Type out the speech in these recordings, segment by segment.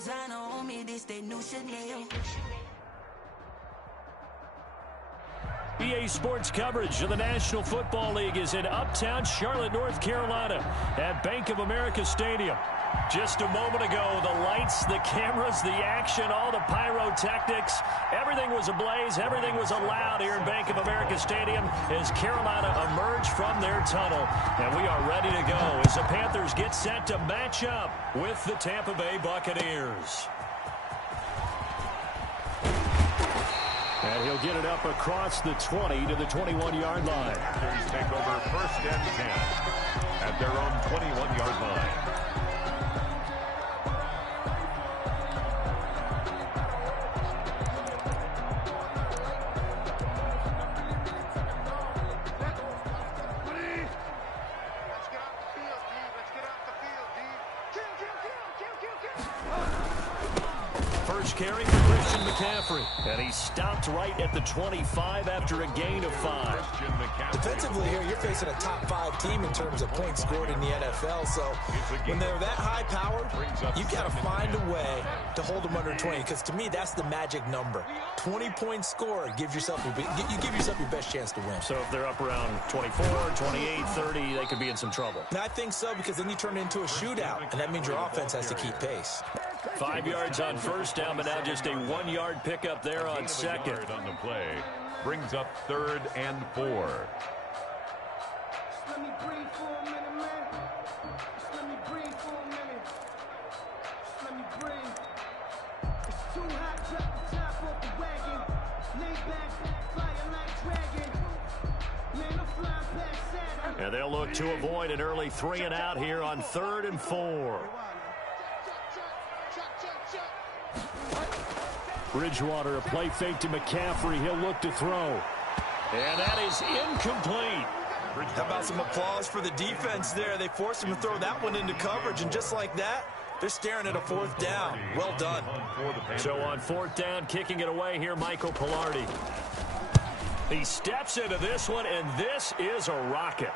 designer on me, this they new Chanel. EA Sports coverage of the National Football League is in uptown Charlotte, North Carolina at Bank of America Stadium. Just a moment ago, the lights, the cameras, the action, all the pyrotechnics, everything was ablaze, everything was allowed here in Bank of America Stadium as Carolina emerged from their tunnel. And we are ready to go as the Panthers get set to match up with the Tampa Bay Buccaneers. And he'll get it up across the 20 to the 21-yard line. Panthers take over 1st and 10 at their own 21-yard line. Carry for Christian McCaffrey. And he stopped right at the 25 after a gain of 5. Defensively here, you're facing a top 5 team in terms of points scored in the NFL. So when they're that high powered, you've got to find a way to hold them under 20. Because to me, that's the magic number. 20 points scored gives yourself you give yourself your best chance to win. So if they're up around 24, 28, 30, they could be in some trouble. And I think so, because then you turn it into a shootout, and that means your offense has to keep pace. 5 yards on first down, but now just a 1-yard pickup there on second. On the play brings up 3rd and 4. Let me breathe for a minute, man. Let me breathe for a minute. Let me breathe. It's too hot, drop the top off the wagon. Lay back, fire like dragon. Man, I'm flying past Saturn. And they'll look to avoid an early 3 and out here on 3rd and 4. Bridgewater, a play fake to McCaffrey. He'll look to throw. And that is incomplete. How about some applause for the defense there? They forced him to throw that one into coverage, and just like that, they're staring at a 4th down. Well done. So on 4th down, kicking it away here, Michael Pilardi. He steps into this one, and this is a rocket.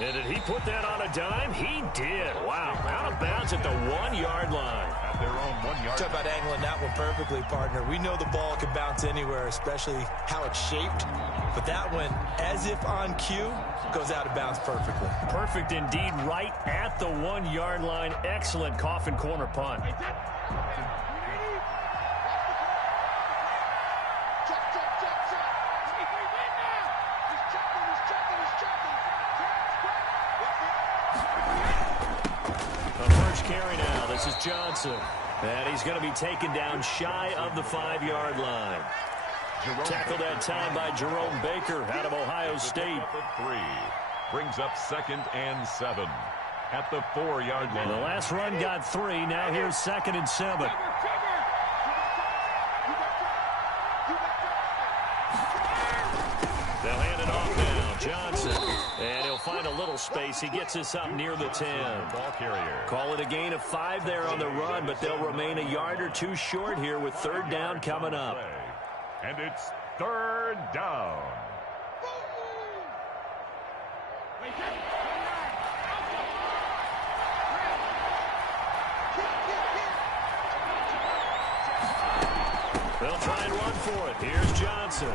And did he put that on a dime? He did. Wow. Out of bounds at the 1-yard line. At their own 1-yard. Talk about angling that one perfectly, partner. We know the ball can bounce anywhere, especially how it's shaped. But that one, as if on cue, goes out of bounds perfectly. Perfect indeed, right at the 1-yard line. Excellent coffin corner punt. This is Johnson. And he's going to be taken down shy of the 5-yard line. Tackled that time by Jerome Baker out of Ohio State. 3 brings up 2nd and 7 at the 4-yard line. The last run got 3. Now here's 2nd and 7. They'll hand it off now. Johnson. And he'll find a little space. He gets us up near the 10. Ball carrier. Call it a gain of 5 there on the run, but they'll remain a yard or 2 short here with 3rd down coming up. And it's 3rd down. They'll try and run for it. Here's Johnson.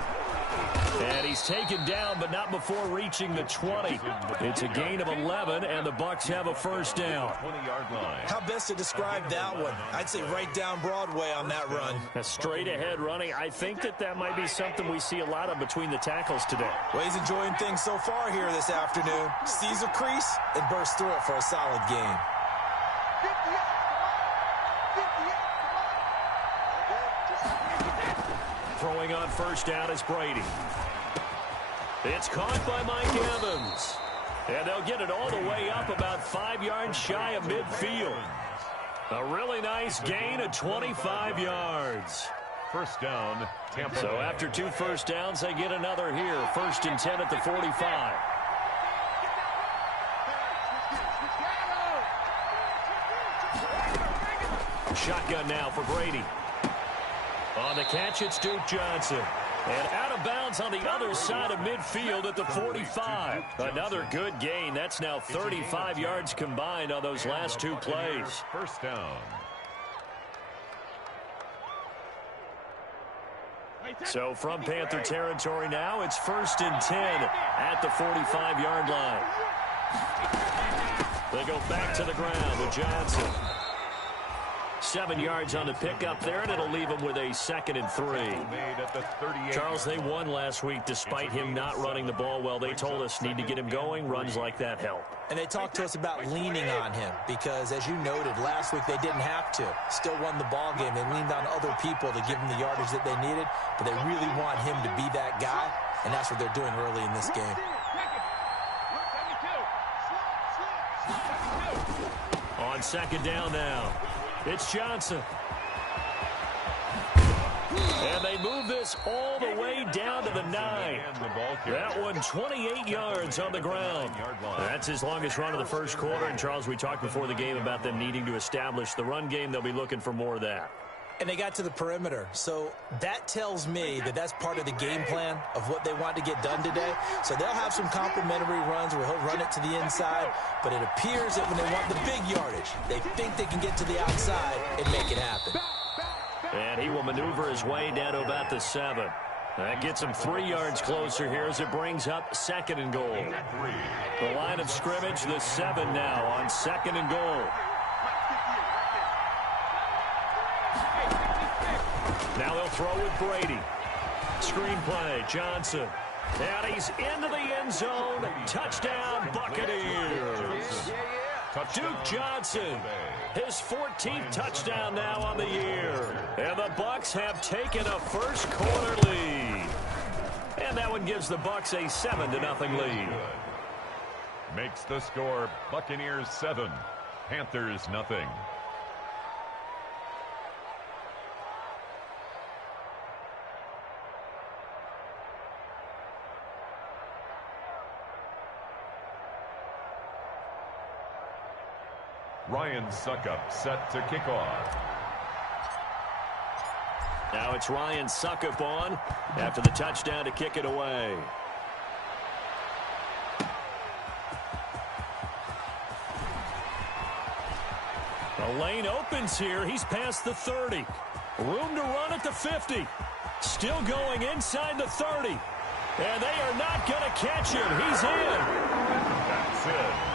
And he's taken down, but not before reaching the 20. It's a gain of 11, and the Bucs have a 1st down. 20-yard line. How best to describe that one? I'd say right down Broadway on that run. A straight-ahead running. I think that might be something we see a lot of between the tackles today. Well, he's enjoying things so far here this afternoon. Sees a crease and bursts through it for a solid gain. Throwing on 1st down is Brady. It's caught by Mike Evans. And they'll get it all the way up about 5 yards shy of midfield. A really nice gain of 25 yards. 1st down, Tampa. So after 2 1st downs, they get another here. 1st and 10 at the 45. Shotgun now for Brady. On the catch, it's Duke Johnson. And out of bounds on the other side of midfield at the 45. Another good gain. That's now 35 yards combined on those last two plays. First down. So from Panther territory now, it's 1st and 10 at the 45-yard line. They go back to the ground with Johnson. 7 yards on the pickup there, and it'll leave them with a 2nd and 3. Charles, they won last week despite him not running the ball well. They told us need to get him going. Runs like that help. And they talked to us about leaning on him because, as you noted, last week they didn't have to. Still won the ball game. They leaned on other people to give them the yardage that they needed, but they really want him to be that guy, and that's what they're doing early in this game. On 2nd down now, it's Johnson. And they move this all the way down to the 9. That one 28 yards on the ground. That's his longest run of the first quarter. And, Charles, we talked before the game about them needing to establish the run game. They'll be looking for more of that. And they got to the perimeter. So that tells me that that's part of the game plan of what they want to get done today. So they'll have some complimentary runs where he'll run it to the inside. But it appears that when they want the big yardage, they think they can get to the outside and make it happen. And he will maneuver his way down to about the 7. That gets him 3 yards closer here as it brings up 2nd and goal. The line of scrimmage, the 7 now on 2nd and goal. Now they'll throw with Brady. Screen play, Johnson. And he's into the end zone. Touchdown, Buccaneers. Duke Johnson, his 14th touchdown now on the year. And the Bucs have taken a first quarter lead. And that one gives the Bucs a 7-0 lead. Makes the score Buccaneers 7, Panthers nothing. Ryan Suckup set to kick off. Now it's Ryan Suckup on after the touchdown to kick it away. The lane opens here. He's past the 30. Room to run at the 50. Still going inside the 30. And they are not going to catch him. He's in. That's it.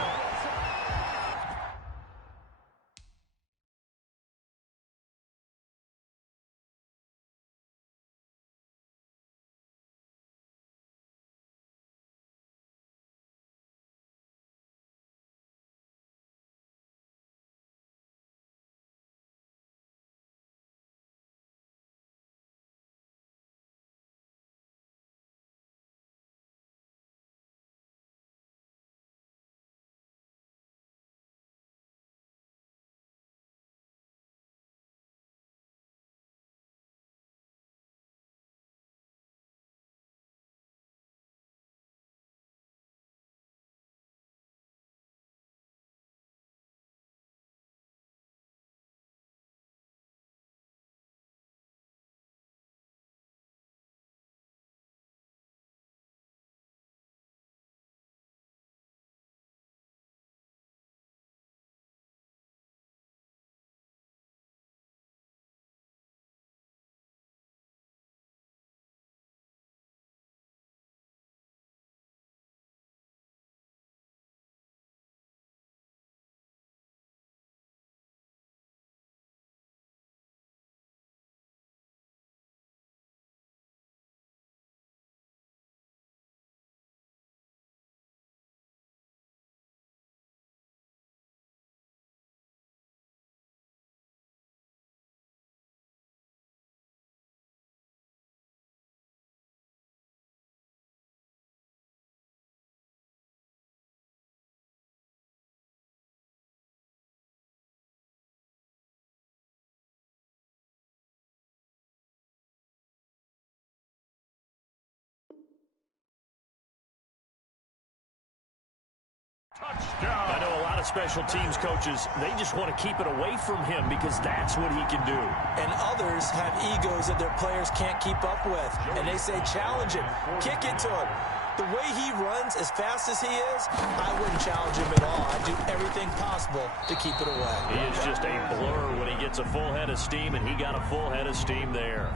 lot of special teams coaches, they just want to keep it away from him because that's what he can do. And others have egos that their players can't keep up with. And they say, challenge him, kick it to him. The way he runs as fast as he is, I wouldn't challenge him at all. I'd do everything possible to keep it away. He is just a blur when he gets a full head of steam, and he got a full head of steam there.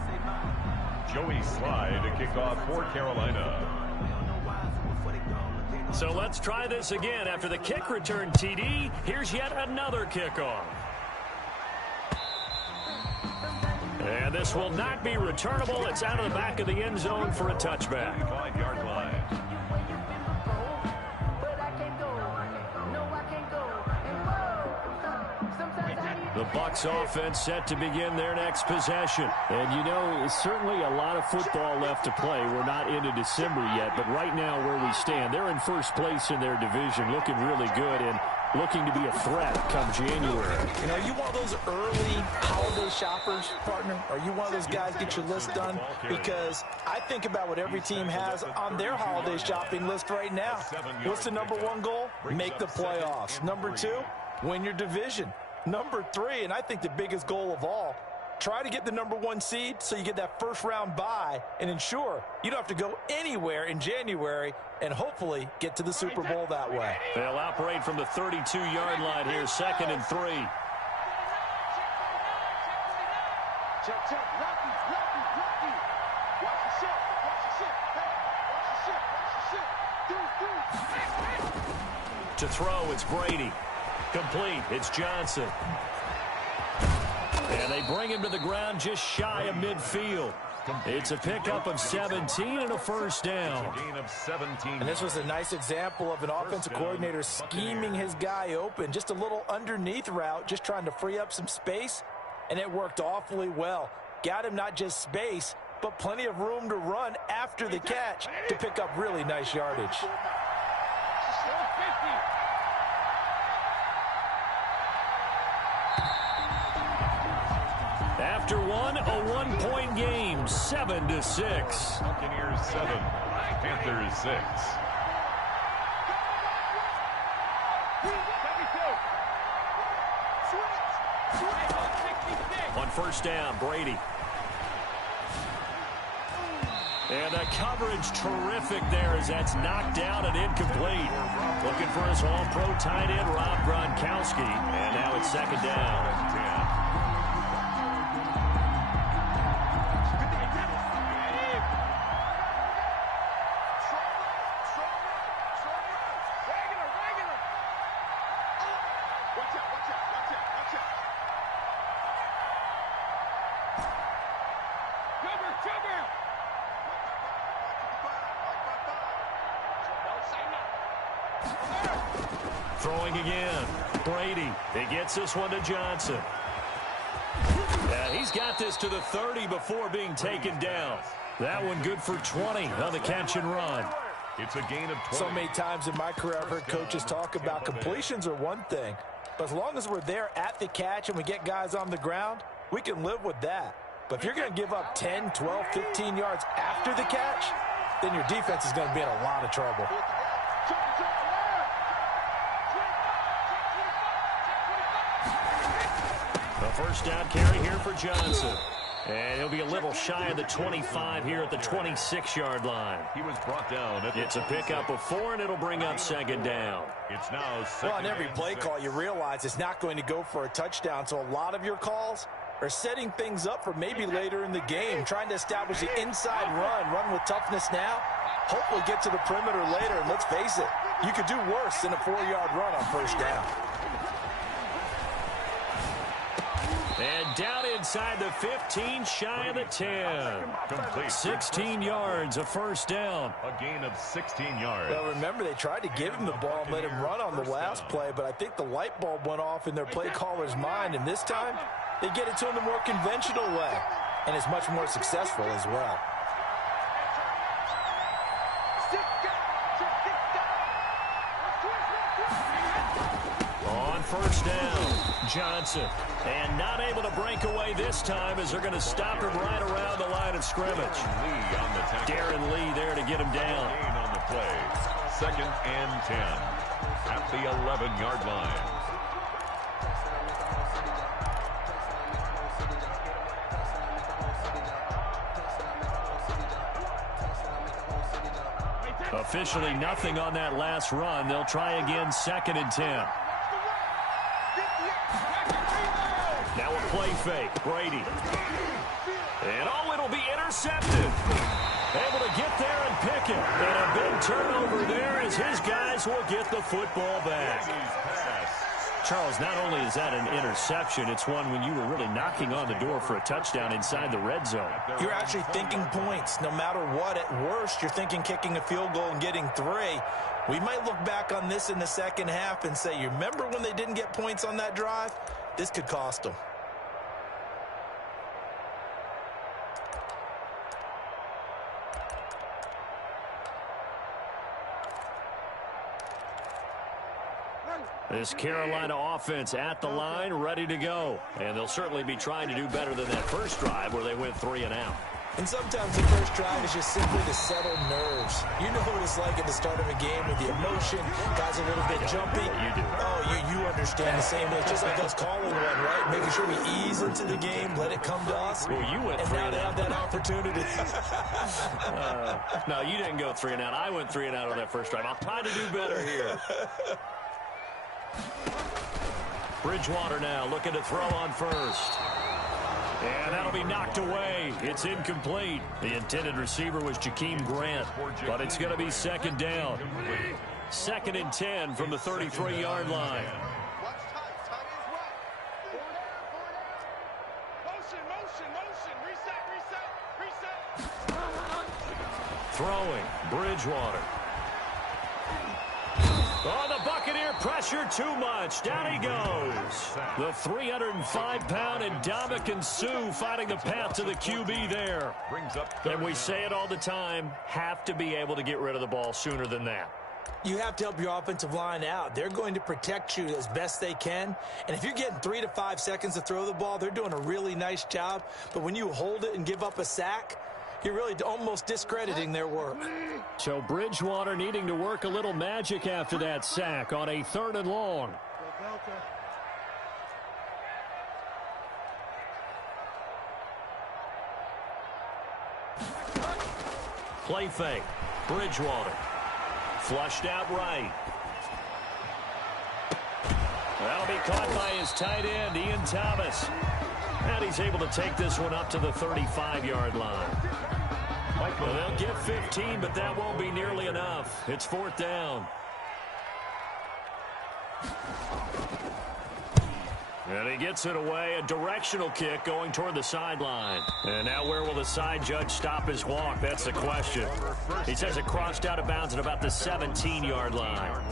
Joey Slye to kick off for Carolina. So let's try this again. After the kick return TD, here's yet another kickoff. And this will not be returnable. It's out of the back of the end zone for a touchback. 5-yard line. The Bucs offense set to begin their next possession. And, you know, certainly a lot of football left to play. We're not into December yet, but right now where we stand, they're in first place in their division, looking really good and looking to be a threat come January. You know, you one of those early holiday shoppers, partner? Are you one of those guys get your list done? Because I think about what every team has on their holiday shopping list right now. What's the number one goal? Make the playoffs. Number two, win your division. Number three, and I think the biggest goal of all, try to get the number one seed so you get that first round bye and ensure you don't have to go anywhere in January and hopefully get to the Super Bowl that way. They'll operate from the 32-yard line here, 2nd and 3. Check, check, Lucky. Watch the shit. Hey, watch the shit. Do. To throw, it's Brady. Complete. It's Johnson. And they bring him to the ground just shy of midfield. It's a pickup of 17 and a first down. Gain of 17. And this was a nice example of an offensive coordinator scheming his guy open. Just a little underneath route, just trying to free up some space, and it worked awfully well. Got him not just space, but plenty of room to run after the catch to pick up really nice yardage. After one, a one-point game, 7-6. Buccaneers 7, Panthers 6. On first down, Brady. And the coverage terrific there as that's knocked down and incomplete. Looking for his all-pro tight end, Rob Gronkowski. And now it's 2nd down. Throwing again. Brady. He gets this one to Johnson. He's got this to the 30 before being taken down. That one good for 20 on the catch and run. It's a gain of 20. So many times in my career I've heard coaches talk about completions are one thing, but as long as we're there at the catch and we get guys on the ground, we can live with that. But if you're going to give up 10, 12, 15 yards after the catch, then your defense is going to be in a lot of trouble. The first down carry here for Johnson. And he'll be a little shy of the 25 here at the 26-yard line. He was brought down. It's a pickup of 4, and it'll bring up 2nd down. It's now 2nd. Well, on every play call, you realize it's not going to go for a touchdown, so a lot of your calls are setting things up for maybe later in the game, trying to establish the inside run with toughness now, hopefully get to the perimeter later, and let's face it, you could do worse than a 4-yard run on first down. And down inside the 15, shy of the 10. Complete. 16 yards, a first down. A gain of 16 yards. Well, remember, they tried to give him the ball and let him run on the last play, but I think the light bulb went off in their play caller's mind, and this time, they get it to him the more conventional way, and it's much more successful as well. On first down, Johnson. And not able to break away this time as they're going to stop him right around the line of scrimmage. Lee on the tackle. Darren Lee there to get him down. Gain on the play. 2nd and 10. at the 11-yard line. Officially nothing on that last run. They'll try again, 2nd and 10. Now a play fake. Brady. And it'll be intercepted. Able to get there and pick it. And a big turnover there as his guys will get the football back. Charles, not only is that an interception, it's one when you were really knocking on the door for a touchdown inside the red zone. You're actually thinking points. No matter what, at worst, you're thinking kicking a field goal and getting 3. We might look back on this in the second half and say, you remember when they didn't get points on that drive? This could cost them. This Carolina offense at the line, ready to go. And they'll certainly be trying to do better than that first drive where they went 3 and out. And sometimes the first drive is just simply to settle nerves. You know what it's like at the start of a game with the emotion. Guys a little bit jumpy. You do. Oh, you understand the same way. It's just like us calling one, right? Making sure we ease into the game, let it come to us. Well, you went 3 and out. And now they have that opportunity. No, you didn't go 3 and out. I went 3 and out on that first drive. I'll try to do better here. Bridgewater now looking to throw on first. And that'll be knocked away. It's incomplete. The intended receiver was Jakeem Grant, but it's going to be 2nd down. 2nd and 10 from the 33-yard line. Throwing, Bridgewater. Oh, the Buccaneer pressure too much. Down he goes. The 305-pound Ndamukong Suh finding the path to the QB there. And we say it all the time, have to be able to get rid of the ball sooner than that. You have to help your offensive line out. They're going to protect you as best they can. And if you're getting 3 to 5 seconds to throw the ball, they're doing a really nice job. But when you hold it and give up a sack, you're really almost discrediting their work. So Bridgewater needing to work a little magic after that sack on a 3rd and long. Play fake. Bridgewater. Flushed out right. That'll be caught by his tight end, Ian Thomas. And he's able to take this one up to the 35-yard line. Well, they'll get 15, but that won't be nearly enough. It's 4th down. And he gets it away. A directional kick going toward the sideline. And now where will the side judge stop his walk? That's the question. He says it crossed out of bounds at about the 17-yard line.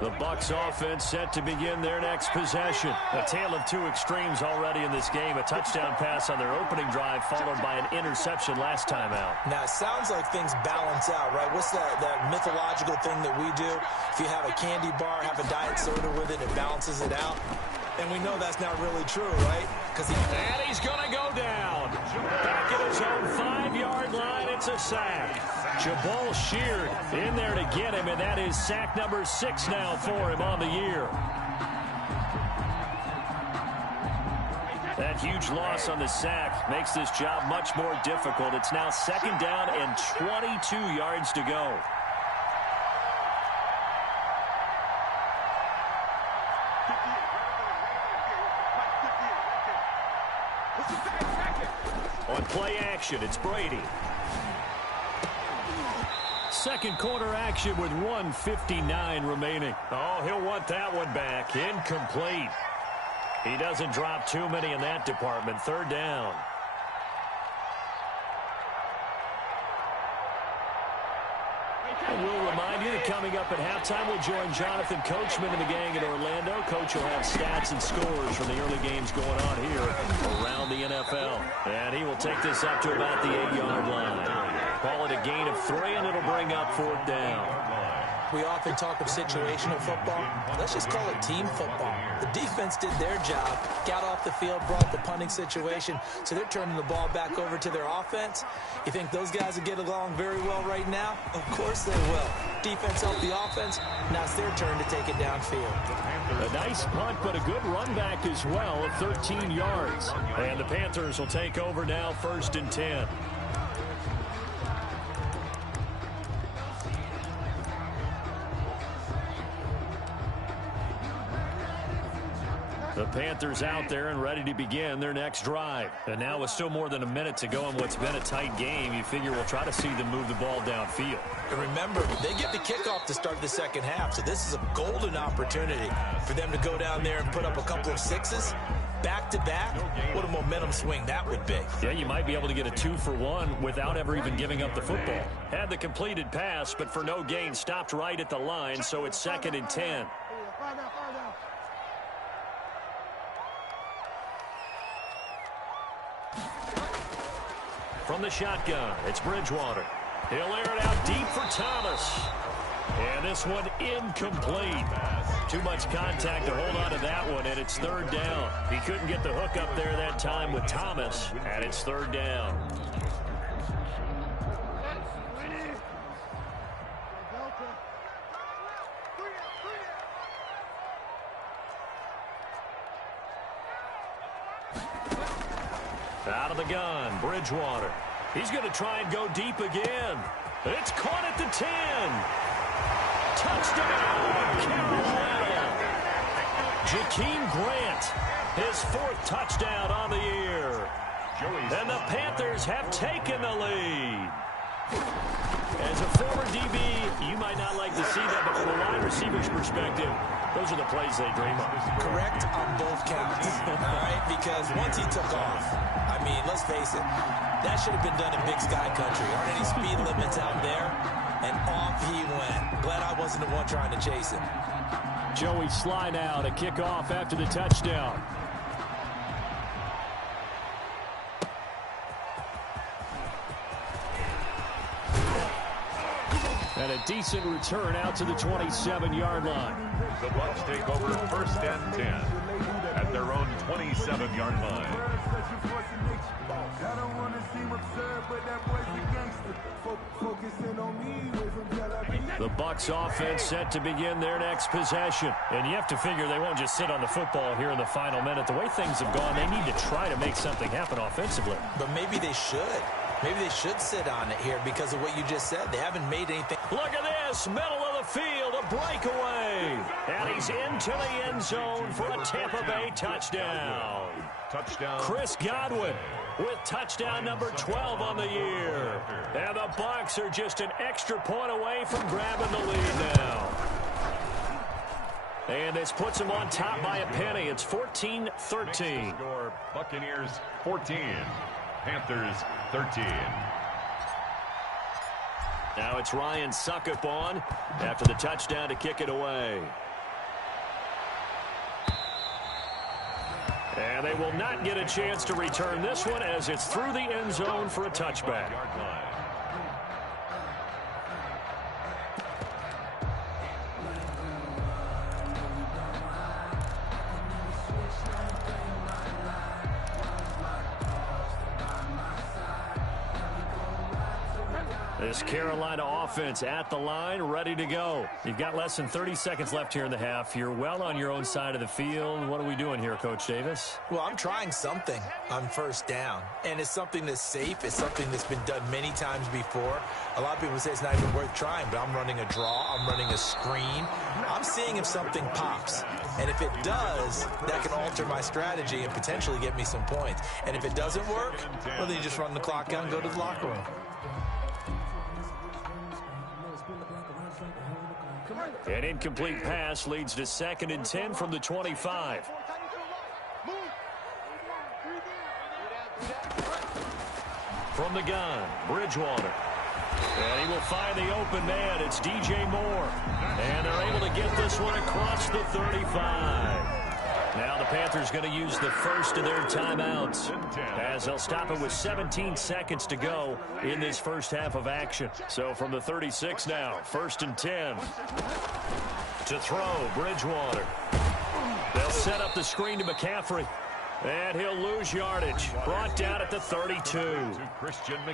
The Bucs offense set to begin their next possession. A tale of 2 extremes already in this game. A touchdown pass on their opening drive followed by an interception last time out. Now, it sounds like things balance out, right? What's that mythological thing that we do? If you have a candy bar, have a diet soda with it, it balances it out. And we know that's not really true, right? And he's going to go down. Back at his own 5-yard line, it's a sack. Jabal Sheard in there to get him, and that is sack number 6 now for him on the year. That huge loss on the sack makes this job much more difficult. It's now 2nd down and 22 yards to go. On play action, it's Brady. Second quarter action with 1:59 remaining. Oh, he'll want that one back. Incomplete. He doesn't drop too many in that department. 3rd down. And we'll remind you that coming up at halftime, we'll join Jonathan Coachman and the gang in Orlando. Coach will have stats and scores from the early games going on here around the NFL. And he will take this up to about the 8-yard line. Call it a gain of 3, and it'll bring up 4th down. We often talk of situational football. Let's just call it team football. The defense did their job, got off the field, brought the punting situation, so they're turning the ball back over to their offense. You think those guys will get along very well right now? Of course they will. Defense helped the offense. Now it's their turn to take it downfield. A nice punt, but a good run back as well at 13 yards. And the Panthers will take over now, 1st and 10. The Panthers out there and ready to begin their next drive. And now with still more than a minute to go in what's been a tight game, you figure we'll try to see them move the ball downfield. And remember, they get the kickoff to start the second half, so this is a golden opportunity for them to go down there and put up a couple of sixes back-to-back. What a momentum swing that would be. Yeah, you might be able to get a 2-for-1 without ever even giving up the football. Had the completed pass, but for no gain, stopped right at the line, so it's 2nd and 10. From the shotgun, it's Bridgewater. He'll air it out deep for Thomas. And this one incomplete. Too much contact to hold on to that one, and it's 3rd down. He couldn't get the hook up there that time with Thomas, and it's 3rd down. Out of the gun, Bridgewater. He's going to try and go deep again. It's caught at the 10. Touchdown, Carolina. Jakeem Grant, his 4th touchdown on the year. And the Panthers have taken the lead. As a former DB, you might not like to see that, but from a wide receiver's perspective, those are the plays they dream of. Correct on both counts, all right? Because once he took off, I mean, let's face it, that should have been done in Big Sky Country. Aren't any speed limits out there? And off he went. Glad I wasn't the one trying to chase him. Joey Sly now to kick off after the touchdown. And a decent return out to the 27-yard line. The Bucs take over 1st and 10 at their own 27-yard line. The Bucs offense set to begin their next possession. And you have to figure they won't just sit on the football here in the final minute. The way things have gone, they need to try to make something happen offensively. But maybe they should. Maybe they should sit on it here because of what you just said. They haven't made anything. Look at this, middle of the field, a breakaway. And he's into the end zone for a Tampa Bay touchdown. Touchdown. Chris Godwin with touchdown number 12 on the year. And the Bucs are just an extra point away from grabbing the lead now. And this puts them on top by a penny. It's 14-13. Score, Buccaneers 14. Panthers 13. Now it's Ryan Suckup on after the touchdown to kick it away. And they will not get a chance to return this one as it's through the end zone for a touchback. This Carolina offense at the line, ready to go. You've got less than 30 seconds left here in the half. You're well on your own side of the field. What are we doing here, Coach Davis? Well, I'm trying something on 1st down, and it's something that's safe. It's something that's been done many times before. A lot of people say it's not even worth trying, but I'm running a draw. I'm running a screen. I'm seeing if something pops, and if it does, that can alter my strategy and potentially get me some points. And if it doesn't work, well, then you just run the clock out and go to the locker room. An incomplete pass leads to 2nd and 10 from the 25. From the gun, Bridgewater. And he will find the open man. It's DJ Moore. And they're able to get this one across the 35. Now the Panthers going to use the first of their timeouts as they'll stop it with 17 seconds to go in this first half of action. So from the 36 now, 1st and 10. To throw, Bridgewater. They'll set up the screen to McCaffrey. And he'll lose yardage. Brought down at the 32.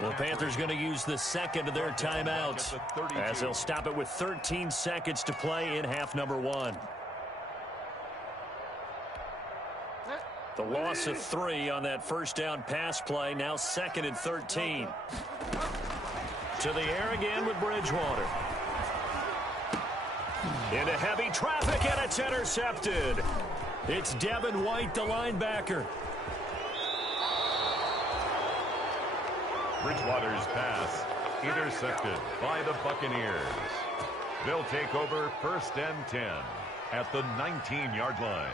The Panthers going to use the second of their timeouts as they'll stop it with 13 seconds to play in half number 1. The loss of 3 on that first down pass play. Now 2nd and 13. To the air again with Bridgewater. Into heavy traffic, and it's intercepted. It's Devin White, the linebacker. Bridgewater's pass intercepted by the Buccaneers. They'll take over 1st and 10 at the 19-yard line.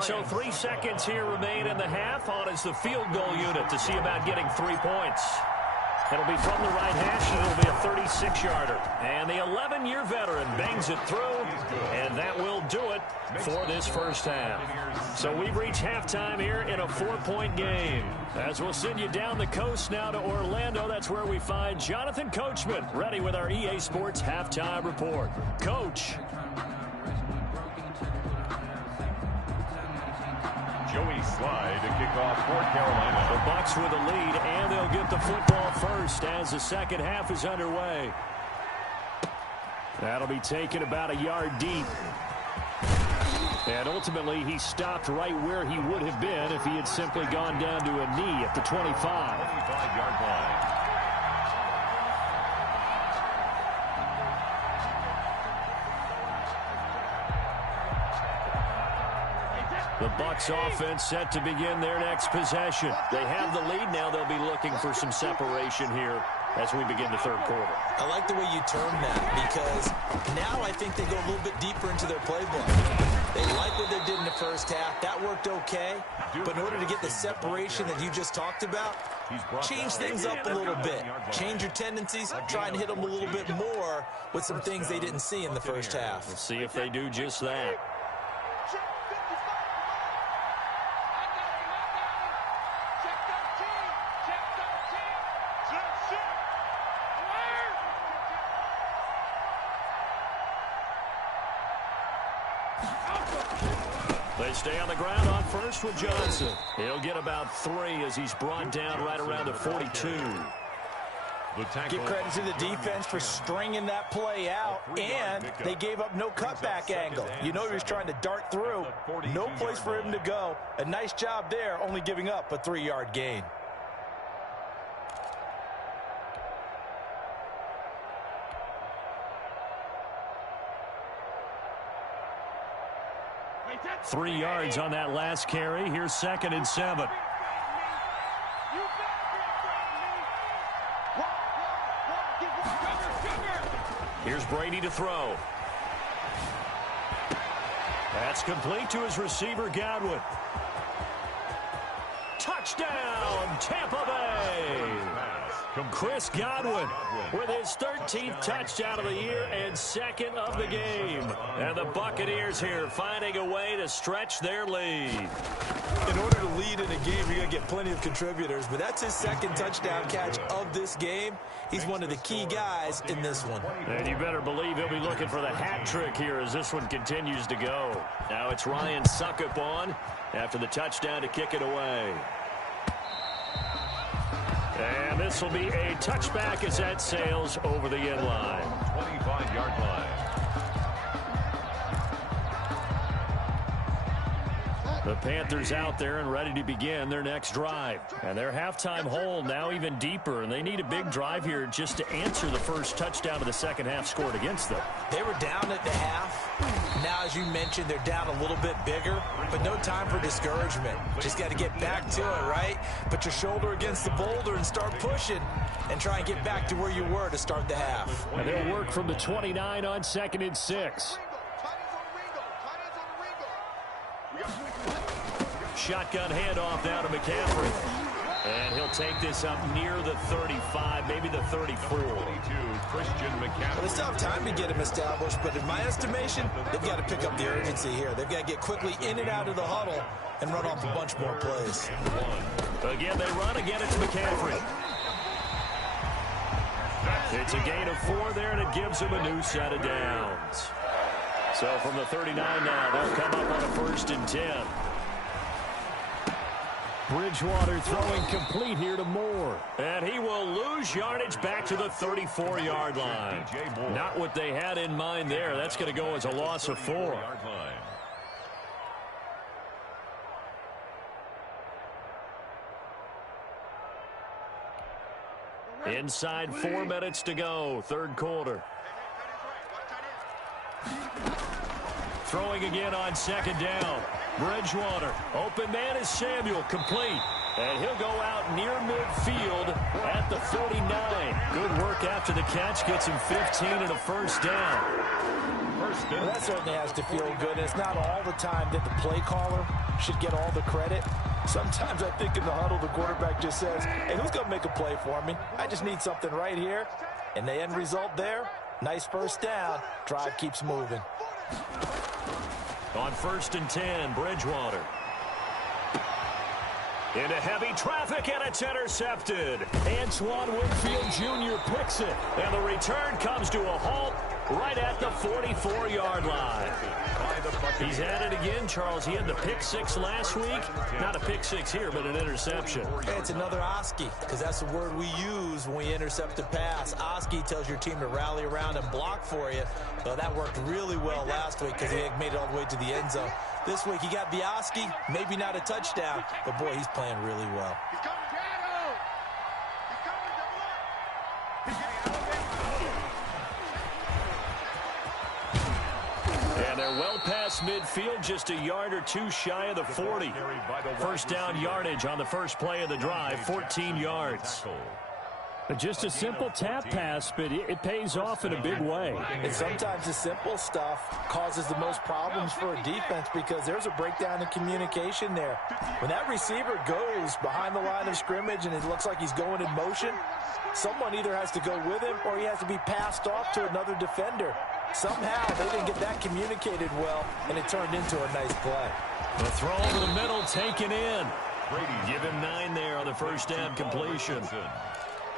So 3 seconds here remain in the half. On is the field goal unit to see about getting 3 points. It'll be from the right hash, and it'll be a 36-yarder. And the 11-year veteran bangs it through, and that will do it for this first half. So we've reached halftime here in a 4-point game. As we'll send you down the coast now to Orlando, that's where we find Jonathan Coachman, ready with our EA Sports Halftime Report. Coach. Joey Slye to kick off for Carolina. The Bucs with a lead, and they'll get the football first as the second half is underway. That'll be taken about a yard deep. And ultimately, he stopped right where he would have been if he had simply gone down to a knee at the 25. 25-yard line. The Bucs offense set to begin their next possession. They have the lead. Now they'll be looking for some separation here as we begin the third quarter. I like the way you term that, because now I think they go a little bit deeper into their playbook. They like what they did in the first half. That worked okay. But in order to get the separation that you just talked about, change things up a little bit. Change your tendencies. Try and hit them a little bit more with some things they didn't see in the first half. We'll see if they do just that. They stay on the ground on first with Johnson. He'll get about 3 as he's brought down right around the 42. Give credit to the defense for stringing that play out, and they gave up no cutback angle. You know he was trying to dart through. No place for him to go. A nice job there, only giving up a 3-yard gain. Three yards on that last carry. Here's 2nd and 7. Here's Brady to throw. That's complete to his receiver, Godwin. Touchdown, Tampa Bay! Chris Godwin with his 13th touchdown of the year and 2nd of the game. And the Buccaneers here finding a way to stretch their lead. In order to lead in a game, you're going to get plenty of contributors, but that's his 2nd touchdown catch of this game. He's one of the key guys in this one. And you better believe he'll be looking for the hat trick here as this one continues to go. Now it's Ryan Suckup on after the touchdown to kick it away. And this will be a touchback as that sails over the end line. 25-yard line. The Panthers out there and ready to begin their next drive. And their halftime hole now even deeper, and they need a big drive here just to answer the first touchdown of the second half scored against them. They were down at the half. Now, as you mentioned, they're down a little bit bigger, but no time for discouragement. Just got to get back to it, right? Put your shoulder against the boulder and start pushing and try and get back to where you were to start the half. And they'll work from the 29 on 2nd and 6. Shotgun handoff now to McCaffrey. And he'll take this up near the 35, maybe the 34. Well, they still have time to get him established, but in my estimation, they've got to pick up the urgency here. They've got to get quickly in and out of the huddle and run off a bunch more plays. Again, they run. Again, it's McCaffrey. It's a gain of 4 there, and it gives him a new set of downs. So from the 39 now, they'll come up on a 1st and 10. Bridgewater throwing complete here to Moore. And he will lose yardage back to the 34-yard line. Not what they had in mind there. That's going to go as a loss of 4. Inside 4 minutes to go, 3rd quarter. Throwing again on 2nd down. Bridgewater. Open man is Samuel. Complete. And he'll go out near midfield at the 49. Good work after the catch. Gets him 15 and a 1st down. Well, that certainly has to feel good. It's not all the time that the play caller should get all the credit. Sometimes I think in the huddle, the quarterback just says, hey, who's going to make a play for me? I just need something right here. And the end result there, nice 1st down. Drive keeps moving. On 1st and 10, Bridgewater. Into heavy traffic, and it's intercepted. Antoine Winfield Jr. picks it. And the return comes to a halt right at the 44-yard line. He's at it again, Charles. He had the pick 6 last week. Not a pick 6 here, but an interception. Hey, it's another Oski, because that's the word we use when we intercept a pass. Oski tells your team to rally around and block for you. Well, that worked really well last week because he made it all the way to the end zone. This week he got the Oski, maybe not a touchdown, but boy, he's playing really well. And they're well past midfield, just a yard or 2 shy of the 40. 1st down yardage on the first play of the drive, 14 yards. Just a simple tap pass, but it pays off in a big way. And sometimes the simple stuff causes the most problems for a defense because there's a breakdown in communication there. When that receiver goes behind the line of scrimmage and it looks like he's going in motion, someone either has to go with him or he has to be passed off to another defender. Somehow they didn't get that communicated well, and it turned into a nice play. The throw over the middle taken in. Give him 9 there on the 1st down completion.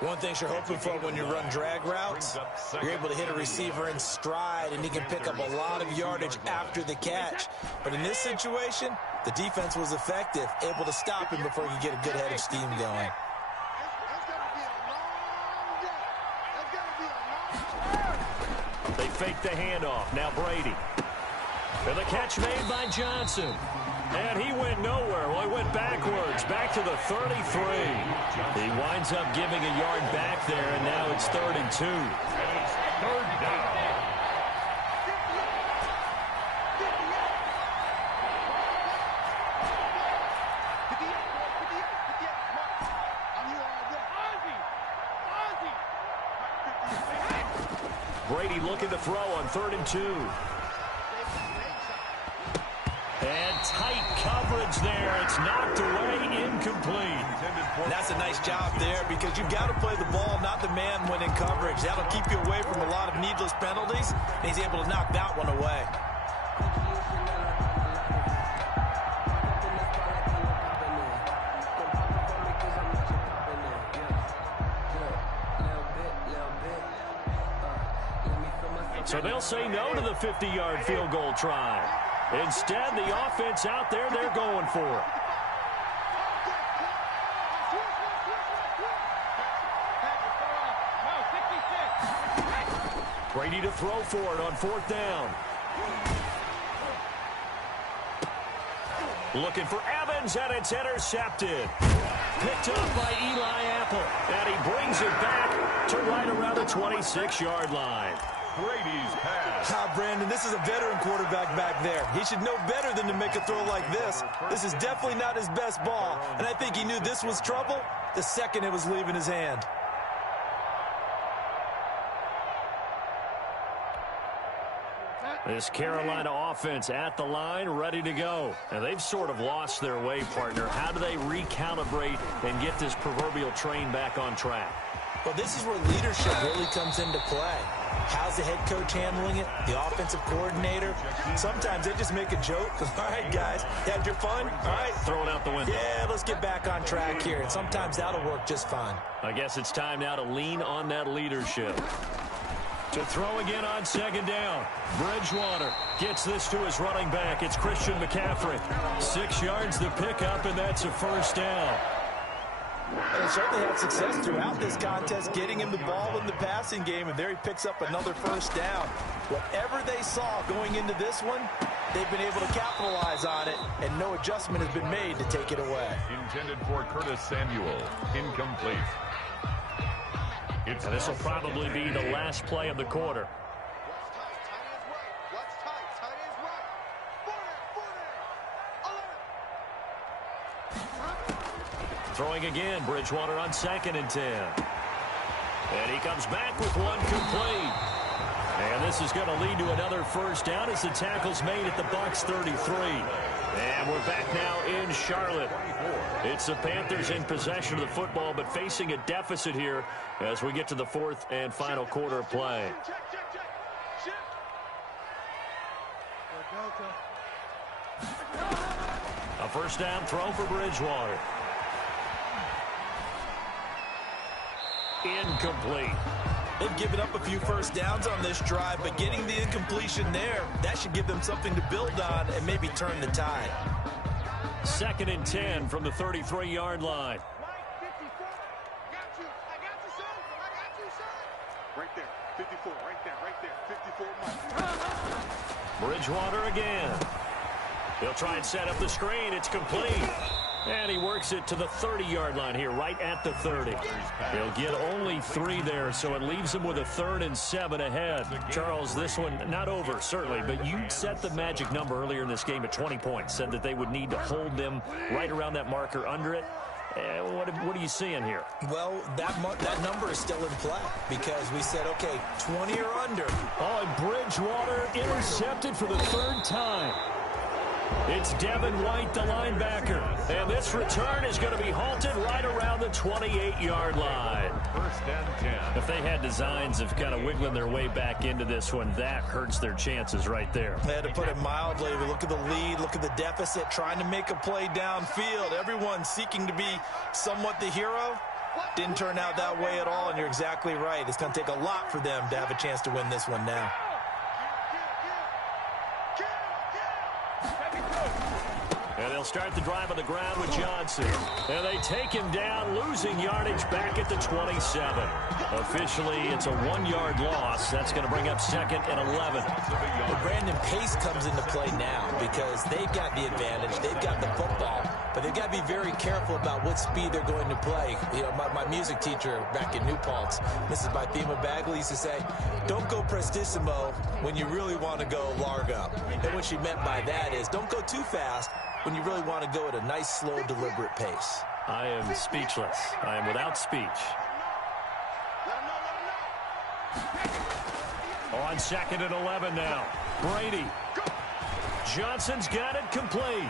One thing you're hoping for when you run drag routes, you're able to hit a receiver in stride, and he can pick up a lot of yardage after the catch. But in this situation, the defense was effective, able to stop him before he could get a good head of steam going. They fake the handoff. Now Brady. And the catch made by Johnson. And he went nowhere. Well, he went backwards, back to the 33. He winds up giving a yard back there, and now it's 3rd and 2. And it's 3rd down. Brady looking to throw on 3rd and 2. And tight coverage there. It's knocked away, incomplete. And that's a nice job there because you've got to play the ball, not the man when in coverage. That'll keep you away from a lot of needless penalties, and he's able to knock that one away. So they'll say no to the 50-yard field goal try. Instead, the offense out there, they're going for it. Brady to throw for it on 4th down. Looking for Evans, and it's intercepted. Picked up by Eli Apple, and he brings it back to right around the 26-yard line. Brady's pass. Brandon, this is a veteran quarterback back there. He should know better than to make a throw like this. This is definitely not his best ball, and I think he knew this was trouble the second it was leaving his hand. This Carolina offense at the line, ready to go. And they've sort of lost their way, partner. How do they recalibrate and get this proverbial train back on track? Well, this is where leadership really comes into play. How's the head coach handling it? The offensive coordinator? Sometimes they just make a joke. All right, guys, had your fun? All right. Throw it out the window. Yeah, let's get back on track here. And sometimes that'll work just fine. I guess it's time now to lean on that leadership. To throw again on second down. Bridgewater gets this to his running back. It's Christian McCaffrey. 6 yards the pickup, and that's a first down. And certainly had success throughout this contest, getting him the ball in the passing game, and there he picks up another first down. Whatever they saw going into this one, they've been able to capitalize on it, and no adjustment has been made to take it away. Intended for Curtis Samuel. Incomplete. And this will probably be the last play of the quarter. Throwing again, Bridgewater on 2nd and 10. And he comes back with one complete. And this is going to lead to another first down as the tackle's made at the Bucs 33. And we're back now in Charlotte. It's the Panthers in possession of the football, but facing a deficit here as we get to the 4th and final quarter of play. A first down throw for Bridgewater. Incomplete. They've given up a few first downs on this drive, but getting the incompletion there, that should give them something to build on and maybe turn the tide. 2nd and 10 from the 33-yard line. Right there, 54, right there, 54. Bridgewater again. He'll try and set up the screen. It's complete. And he works it to the 30-yard line here, right at the 30. He'll get only 3 there, so it leaves him with a 3rd and 7 ahead. Charles, this one not over, certainly, but you set the magic number earlier in this game at 20 points, said that they would need to hold them right around that marker under it. What are you seeing here? Well, that number is still in play because we said, okay, 20 or under. Oh, and Bridgewater intercepted for the 3rd time. It's Devin White, the linebacker. And this return is going to be halted right around the 28-yard line. 1st and 10. If they had designs of kind of wiggling their way back into this one, that hurts their chances right there. They had to put it mildly. We look at the lead, look at the deficit, trying to make a play downfield. Everyone seeking to be somewhat the hero. Didn't turn out that way at all, and you're exactly right. It's going to take a lot for them to have a chance to win this one now. And they'll start the drive on the ground with Johnson. And they take him down, losing yardage back at the 27. Officially, it's a 1-yard loss. That's going to bring up 2nd and 11. But Brandon, pace comes into play now because they've got the advantage. They've got the football. But they've got to be very careful about what speed they're going to play. You know, my music teacher back in New Paltz, Mrs. Bythema Bagley, used to say, don't go prestissimo when you really want to go largo. And what she meant by that is don't go too fast when you really want to go at a nice, slow, deliberate pace. I am speechless. I am without speech. On 2nd and 11 now. Brady. Johnson's got it complete.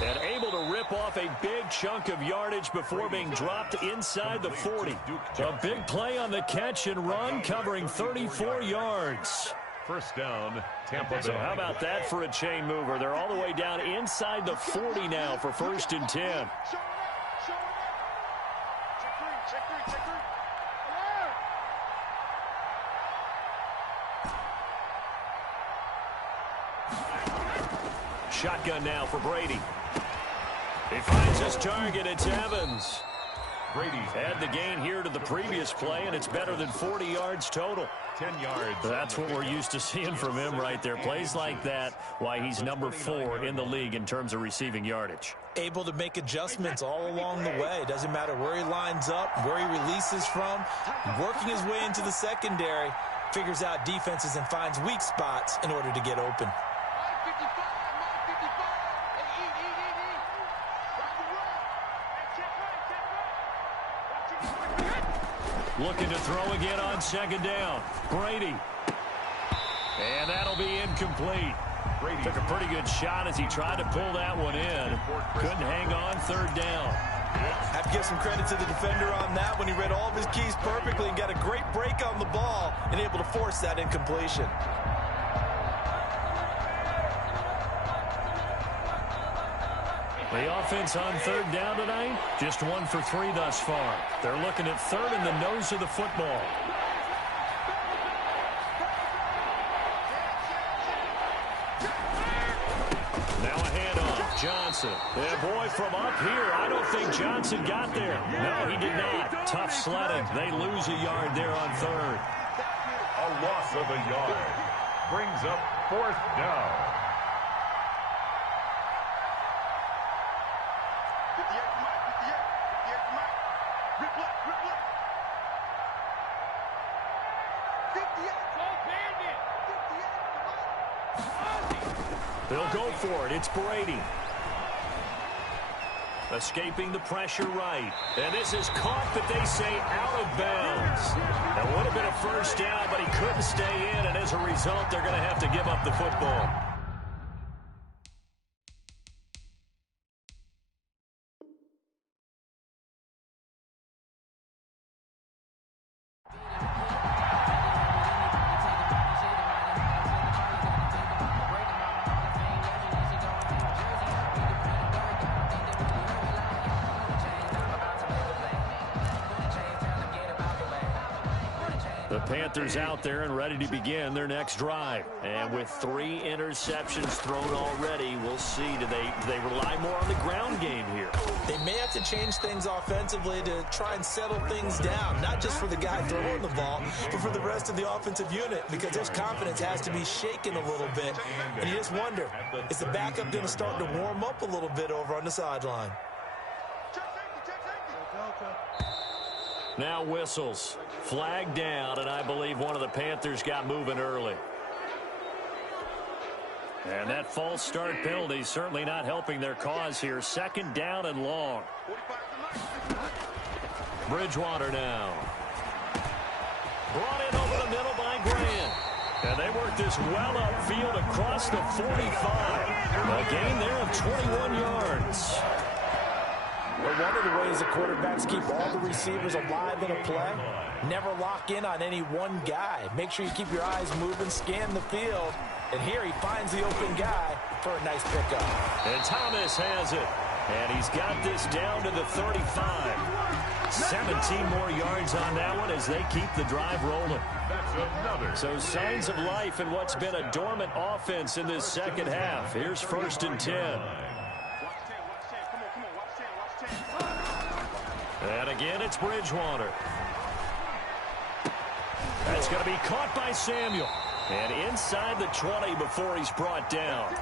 And able to rip off a big chunk of yardage before being dropped inside the 40. A big play on the catch and run, covering 34 yards. 1st down, Tampa Bay. So how about that for a chain mover? They're all the way down inside the 40 now for 1st and 10. Shotgun now for Brady. He finds his target. It's Evans. Brady's Add the gain here to the previous play, and it's better than 40 yards total. 10 yards. That's what we're used to seeing from him right there. Plays like that, why he's number 4 in the league in terms of receiving yardage. Able to make adjustments all along the way. Doesn't matter where he lines up, where he releases from. Working his way into the secondary, figures out defenses and finds weak spots in order to get open. Looking to throw again on 2nd down. Brady. And that'll be incomplete. Took a pretty good shot as he tried to pull that one in. Couldn't hang on, third down. I have to give some credit to the defender on that when he read all of his keys perfectly and got a great break on the ball and able to force that incompletion. The offense on third down tonight, just 1 for 3 thus far. They're looking at third in the nose of the football. Now a handoff, Johnson. Yeah, boy, from up here, I don't think Johnson got there. No, he did not. Tough sledding. They lose a yard there on third. A loss of a yard brings up fourth down. They'll go for it. It's Brady. Escaping the pressure right. And this is caught, but they say out of bounds. That would have been a first down, but he couldn't stay in, and as a result, they're going to have to give up the football. The Panthers out there and ready to begin their next drive. And with 3 interceptions thrown already, we'll see. Do they rely more on the ground game here? They may have to change things offensively to try and settle things down, not just for the guy throwing the ball, but for the rest of the offensive unit, because their confidence has to be shaken a little bit. And you just wonder, is the backup going to start to warm up a little bit over on the sideline? Now whistles. Flag down, and I believe one of the Panthers got moving early. And that false start penalty certainly not helping their cause here. Second down and long. Bridgewater now. Brought in over the middle by Grant. And they work this well upfield across the 45. A gain there of 21 yards. Well, one of the ways the quarterbacks keep all the receivers alive in a play, never lock in on any one guy. Make sure you keep your eyes moving, scan the field. And here he finds the open guy for a nice pickup. And Thomas has it. And he's got this down to the 35. 17 more yards on that one as they keep the drive rolling. So signs of life in what's been a dormant offense in this second half. Here's 1st and 10. And again, it's Bridgewater. That's going to be caught by Samuel. And inside the 20 before he's brought down.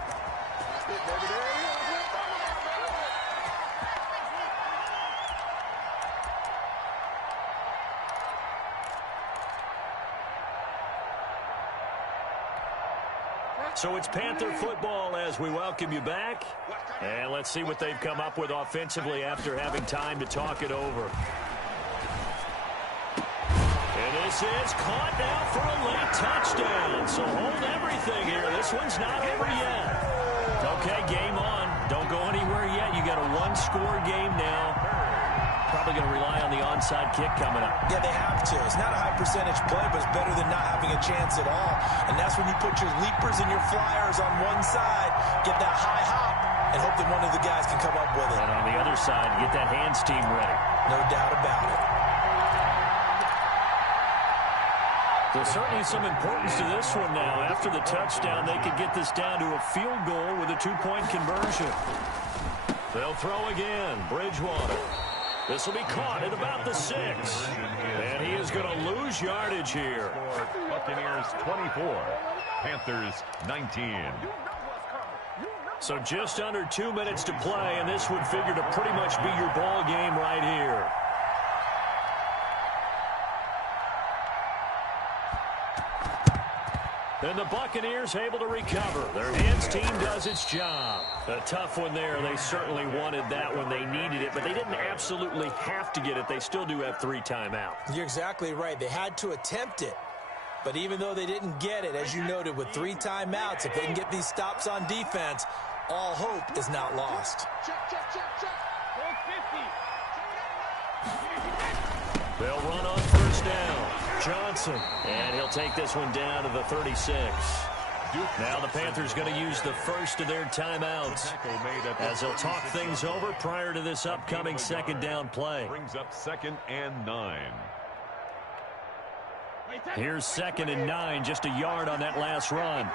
So it's Panther football as we welcome you back. And let's see what they've come up with offensively after having time to talk it over. And this is caught now for a late touchdown. So hold everything here. This one's not over yet. Okay, game on. Don't go anywhere yet. You got a 1-score game now. Probably going to rely on the onside kick coming up. Yeah, they have to. It's not a high percentage play, but it's better than not having a chance at all. And that's when you put your leapers and your flyers on one side, get that high hop, and hope that one of the guys can come up with it. And on the other side, get that hands team ready. No doubt about it. There's certainly some importance to this one now. After the touchdown, they could get this down to a field goal with a 2-point conversion. They'll throw again. Bridgewater. This will be caught at about the 6. And he is going to lose yardage here. Buccaneers 24, Panthers 19. So just under 2 minutes to play, and this would figure to pretty much be your ball game right here. And the Buccaneers able to recover. Their hands team does its job. A tough one there. They certainly wanted that when they needed it, but they didn't absolutely have to get it. They still do have 3 timeouts. You're exactly right. They had to attempt it. But even though they didn't get it, as you noted, with 3 timeouts, if they can get these stops on defense, all hope is not lost. They'll run on first down. Johnson. And he'll take this one down to the 36. Now the Panthers going to use the first of their timeouts as they'll talk things over prior to this upcoming second down play. Brings up 2nd and 9. Here's 2nd and 9, just a yard on that last run.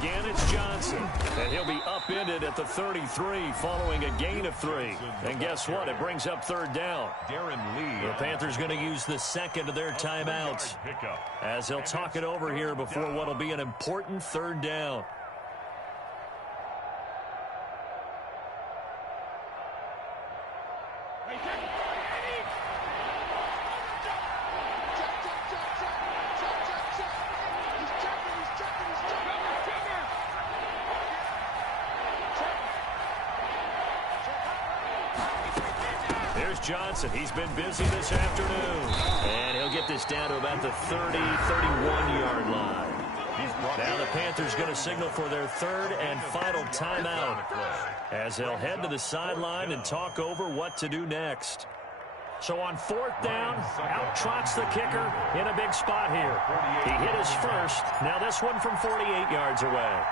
Again, it's Johnson, and he'll be upended at the 33 following a gain of 3. And guess what? It brings up 3rd down. The Panthers going to use the second of their timeouts as they'll talk it over here before what will be an important 3rd down. Johnson, he's been busy this afternoon. And he'll get this down to about the 30-31-yard line. Now the Panthers going to signal for their 3rd and final timeout as they'll head to the sideline and talk over what to do next. So on 4th down, out trots the kicker in a big spot here. He hit his first. Now this one from 48 yards away.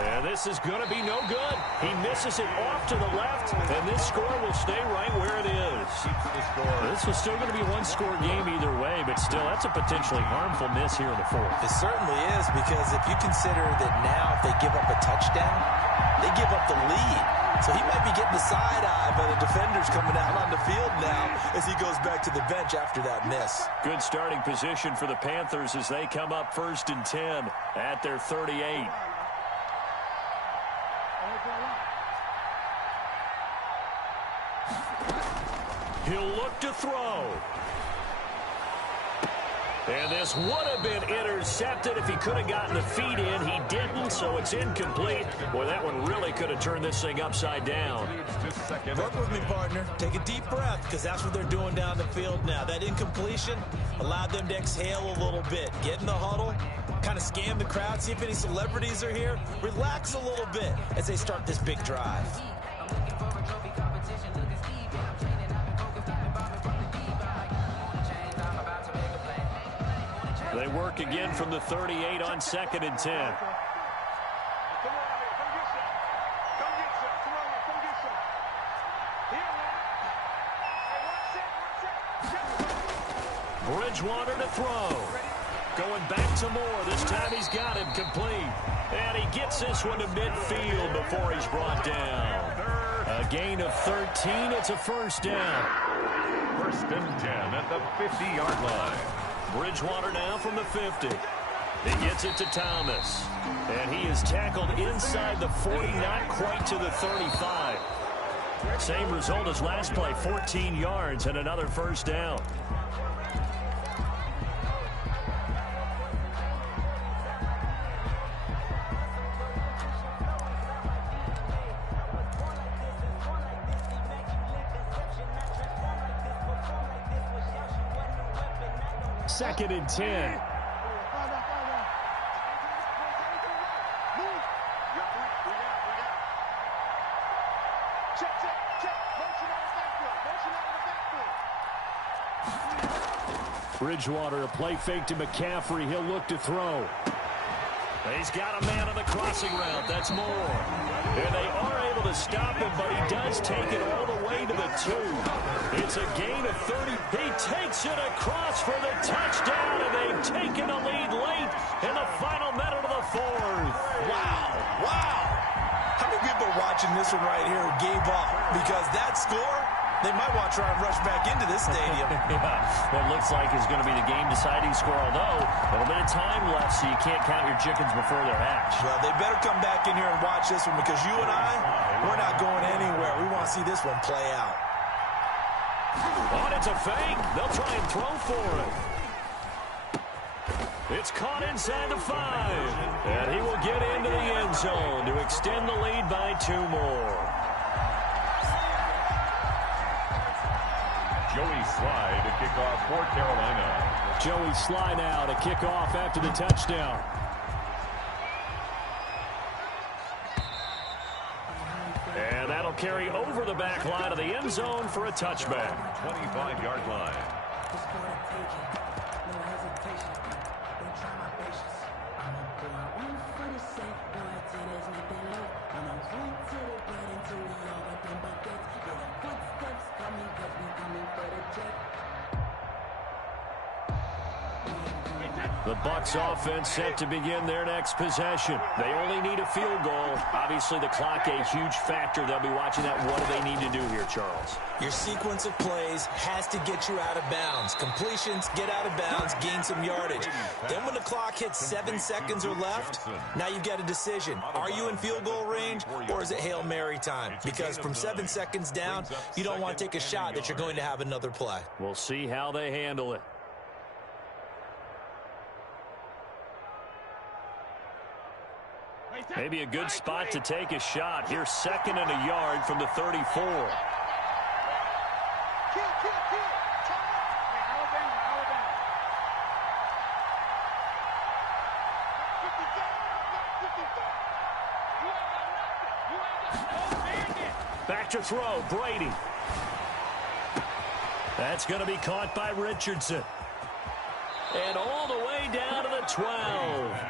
And this is going to be no good. He misses it off to the left, and this score will stay right where it is. This was still going to be a one-score game either way, but still, that's a potentially harmful miss here in the 4th. It certainly is, because if you consider that now if they give up a touchdown, they give up the lead. So he might be getting the side eye by the defenders coming out on the field now as he goes back to the bench after that miss. Good starting position for the Panthers as they come up 1st and 10 at their 38. He'll look to throw. And this would have been intercepted if he could have gotten the feet in. He didn't, so it's incomplete. Boy, that one really could have turned this thing upside down. Work with me, partner. Take a deep breath, because that's what they're doing down the field now. That incompletion allowed them to exhale a little bit. Get in the huddle, kind of scan the crowd, see if any celebrities are here. Relax a little bit as they start this big drive. They work again from the 38 on 2nd and 10. Bridgewater to throw. Going back to Moore. This time he's got him complete. And he gets this one to midfield before he's brought down. A gain of 13. It's a 1st down. 1st and 10 at the 50-yard line. Bridgewater now from the 50. He gets it to Thomas. And he is tackled inside the 40, not quite to the 35. Same result as last play, 14 yards and another 1st down. Second and 10. Bridgewater, a play fake to McCaffrey. He'll look to throw. He's got a man on the crossing route. That's Moore. And they are able to stop him, but he does take it all the way to the 2. It's a gain of 30. He takes it across for the touchdown, and they've taken the lead late in the final minute of the 4th. Wow. Wow. How many people are watching this one right here who gave up? Because that score, they might want to try and rush back into this stadium. Yeah, what looks like is going to be the game-deciding score, although a little bit of time left, so you can't count your chickens before they're hatched. Well, they better come back in here and watch this one, because you and I, we're not going anywhere. We want to see this one play out. Oh, it's a fake. They'll try and throw for it. It's caught inside the 5. And he will get into the end zone to extend the lead by 2 more. Joey Sly to kick off for Carolina. Joey Sly now to kick off after the touchdown. And that'll carry over the back line of the end zone for a touchback. 25-yard line. The Bucs offense set to begin their next possession. They only need a field goal. Obviously, the clock a huge factor. They'll be watching that. What do they need to do here, Charles? Your sequence of plays has to get you out of bounds. Completions, get out of bounds, gain some yardage. Then when the clock hits 7 seconds or left, now you've got a decision. Are you in field goal range, or is it Hail Mary time? Because from 7 seconds down, you don't want to take a shot that you're going to have another play. We'll see how they handle it. Maybe a good spot to take a shot. Here's 2nd and a yard from the 34. Back to throw, Brady. That's going to be caught by Richardson. And all the way down to the 12.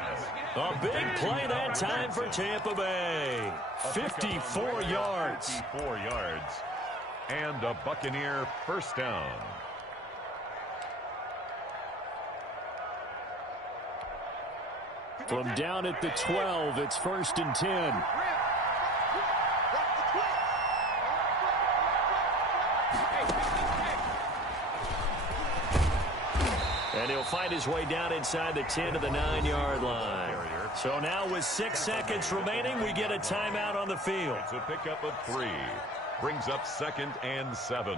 A big play that time for Tampa Bay. 54 yards. 54 yards. And a Buccaneer first down. From down at the 12, it's 1st and 10. And he'll find his way down inside the 10 to the 9-yard line. So now with 6 seconds remaining, we get a timeout on the field. It's a pickup of 3. Brings up 2nd and 7.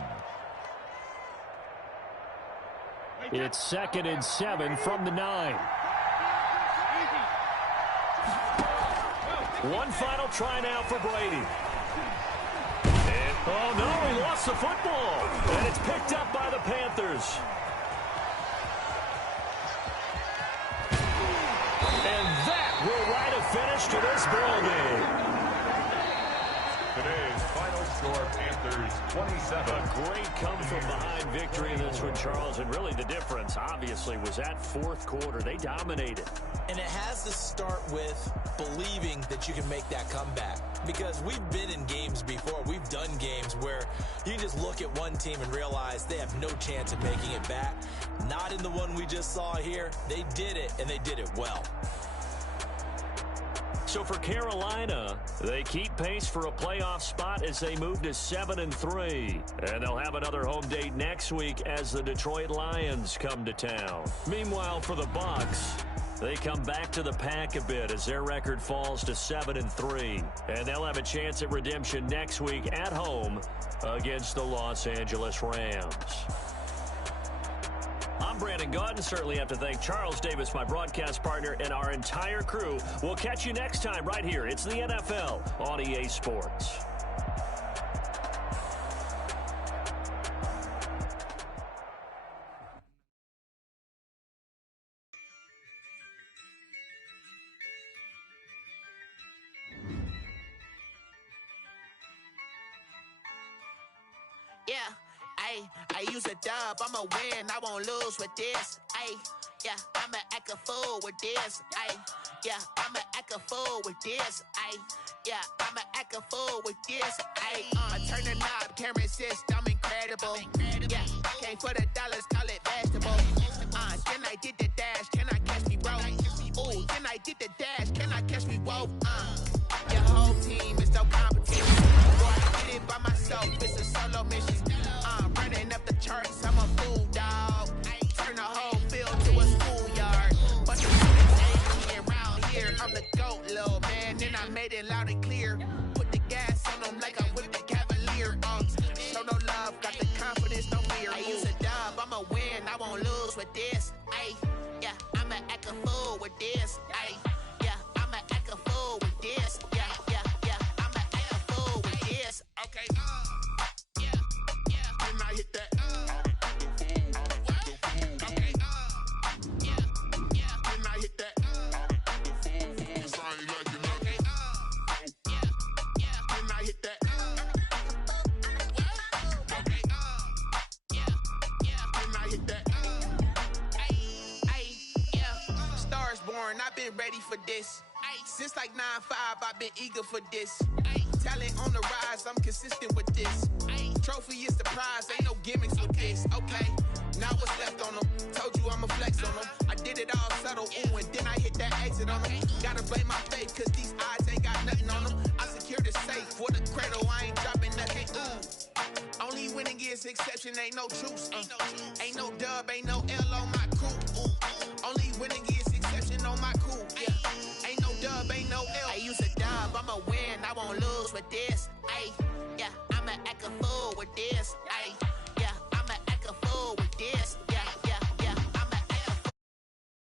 It's 2nd and 7 from the 9. One final try now for Brady. And, oh, no, he lost the football. And it's picked up by the Panthers. And that will write a finish to this ball game. Today's final score, Panthers 27. A great come-from-behind victory in this one, Charles. And really the difference, obviously, was that 4th quarter. They dominated. And it has to start with believing that you can make that comeback. Because we've been in games before. We've done games where you just look at one team and realize they have no chance of making it back. Not in the one we just saw here. They did it, and they did it well. So for Carolina, they keep pace for a playoff spot as they move to 7-3. And they'll have another home date next week as the Detroit Lions come to town. Meanwhile, for the Bucs, they come back to the pack a bit as their record falls to 7-3. And they'll have a chance at redemption next week at home against the Los Angeles Rams. I'm Brandon Gaudin. Certainly have to thank Charles Davis, my broadcast partner, and our entire crew. We'll catch you next time right here. It's the NFL on EA Sports. Yeah, I use a dub, I'ma win, I won't lose with this. Yeah, I'ma act a fool with this. Yeah, I'ma act a fool with this. Yeah, I'ma act a fool with this. Turn the knob, camera assist, I'm incredible. Yeah, came for the dollars, call it vegetable. Then I did the dash, can I catch me, bro? Ooh, then I did the dash, can I catch me, whoa? Your whole team is no competition. Boy, I did it by myself, it's a solo mission. Running up the charts, I'm a fool, dog. Turn the whole field to a schoolyard. But the students ain't around here. I'm the GOAT, little man, and I made it loud and clear. Put the gas on them like I'm with the Cavalier. Show no love, got the confidence, no fear. I use a dub, I'ma win, I won't lose with this. Yeah, I'ma act a fool with this. Yeah, I'ma act a fool with this. Yeah, I'ma act a fool with this. Okay, yeah. Then I hit that. been ready for this. Since like 9-5, I've been eager for this. Talent on the rise, I'm consistent with this. Trophy is the prize, ain't no gimmicks with this. Okay, now what's left on them? Told you I'ma flex on them. I did it all subtle, ooh, and then I hit that exit on them. Gotta blame my faith, cause these odds ain't got nothing on them. I secure the safe for the cradle, I ain't dropping nothing, ooh. Only winning is exception, ain't no truce. Ain't no dub, ain't no L on my crew. Only winning is exception on my crew. Yeah, ain't no dub, ain't no L. I use a dub, I'ma win, I won't lose with this. Ay, yeah, I'ma act a fool with this.